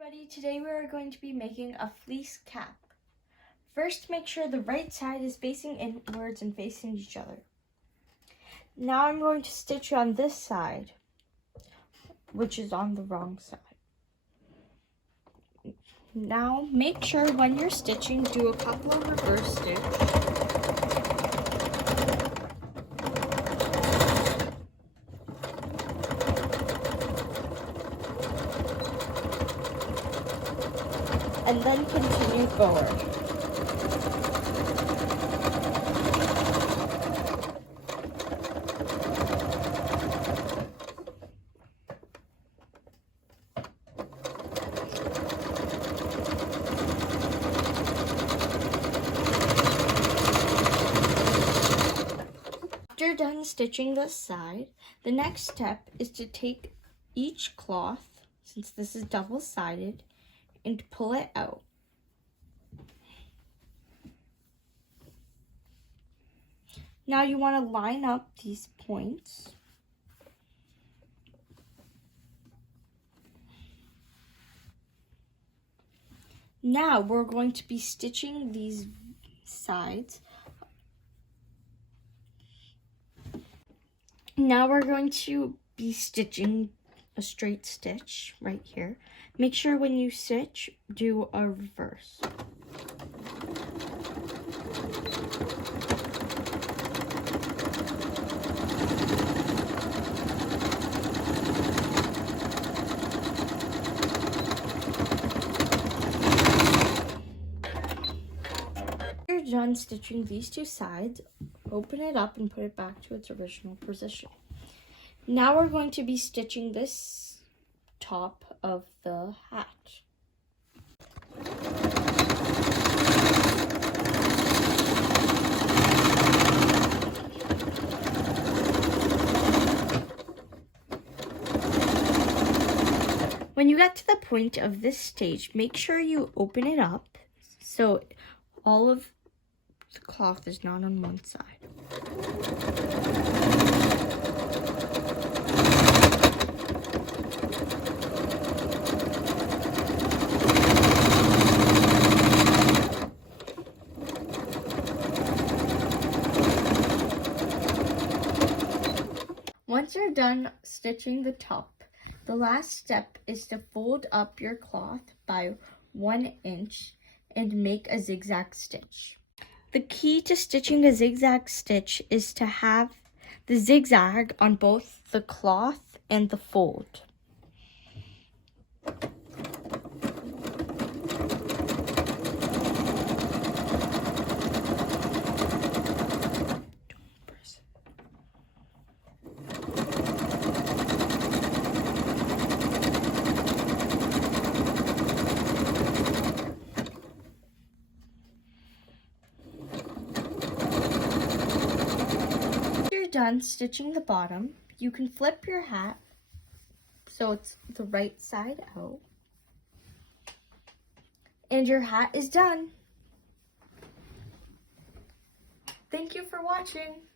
Everybody, today we are going to be making a fleece cap. First, make sure the right side is facing inwards and facing each other. Now I'm going to stitch on this side, which is on the wrong side. Now, make sure when you're stitching, do a couple of reverse stitch. And then continue forward. After done stitching this side, the next step is to take each cloth, since this is double-sided, and pull it out. Now you want to line up these points. Now we're going to be stitching these sides. Now we're going to be stitching a straight stitch right here. Make sure when you stitch, do a reverse. After you're done stitching these two sides, open it up and put it back to its original position. Now we're going to be stitching this top of the hat. When you get to the point of this stage, make sure you open it up so all of the cloth is not on one side. Once you're done stitching the top, the last step is to fold up your cloth by 1 inch and make a zigzag stitch. The key to stitching a zigzag stitch is to have the zigzag on both the cloth and the fold. Done stitching the bottom, you can flip your hat so it's the right side out, and your hat is done. Thank you for watching.